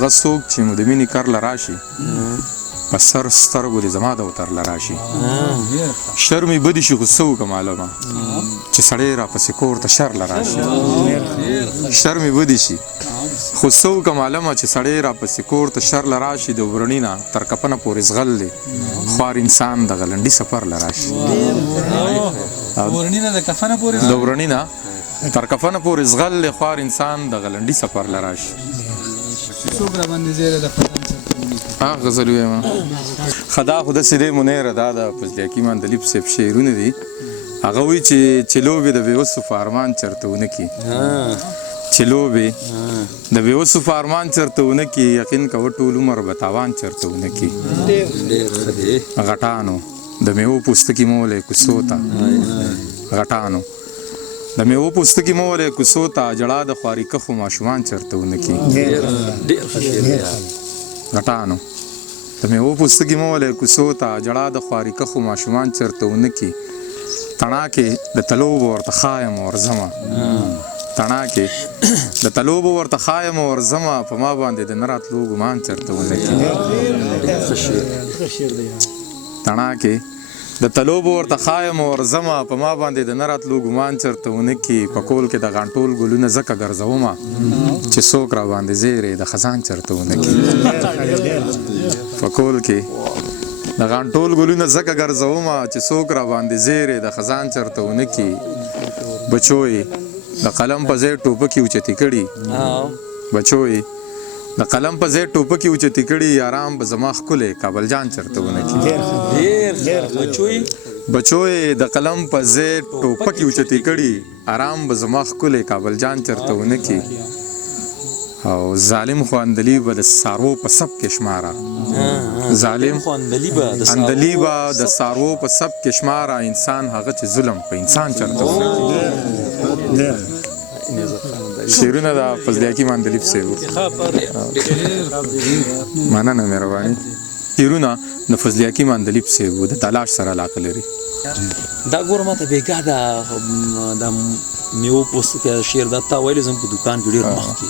هغه څوک چې مو د مینې کر له راشي په سر سترګو دې زما د وتر له راشي شر مې بدې شي خو څه وکړه معلومه چې سړی راپسې کور ته شر له راشي شر مې بدې شي خو څه وکړه معلومه چې سړی راپسې کور ته شر له راشي د وبرني نه تر کفنه پورې زغل دی خوار انسان د غلنډي سفر له راشي د وبرني نه تر کفنه پورې زغل دی خوار انسان د غلنډي سفر له راشي غزل ویما خدا خو داسې دی منیره دا د فضلیاکي مندلیب صاحب شعرونه دي هغه وایي چې لوبې د بېوسو ارمان چېرته ونه کړي چې لوبې د بېوسو ارمان چېرته ونه کړي یقین کوه ټول عمر به تاوان چېرته ونه کړي غټانو د میوو پوستکي مولی کوڅو ته غټانو د میوو پوستکي مولی کوڅو ته جړا د خواري کښو ماشومان چېرته ونه کړي غټانو د میوو پوستکي مولی کوڅو ته جړا د خواري کښو ماشومان چېرته ونه کړي تڼاکې د تلو به ورته ښایم ورځمه تڼاکې د تلو به ورته ښایم ورځمه په ما باندې د نه راتلو ګمان چېرته ونه کړي تڼاکې د تلو به ورته ښایم ورځمه په ما باندې د نه راتلو ګمان چېرته ونه کړي په کول کې د غانټول ګلونه ځکه ګرځومه چې څوک را باندې زیری د خزان چېرته ونه کړي په کول کې د غانټول ګلونه ځکه ګرځومه چې څوک را باندې زیری د خزان چېرته ونه کړي بچوی د قلم په ځای ټوپکې اوچتې کړي بچوی د قلم په ځای ټوپکې اوچتې کړي یاران به زما ښکلی کابل جان چېرته ونه کړي بچوی د قلم په ځای ټوپکې اوچتې کړي آرام به زما ښکلی کابل جان چېرته ونه کړي او ظالم خو اندلي به د څاروو په سب کې شماره ظالم اندلي به د څاروو په سب کې شماره انسان هغه چې ظلم په انسان چېرته ونه کړي شعرونه د فضلیاکي مندلیب صاحب مننه مهرباني شعرونه د فضلیاکي مندلیب صاحب د تلاش سره علاقه لري دا ګوره ماته بېګا د میوو پوستکي شعر دا تا ویلې زم په دوکان کې ډېر مخکې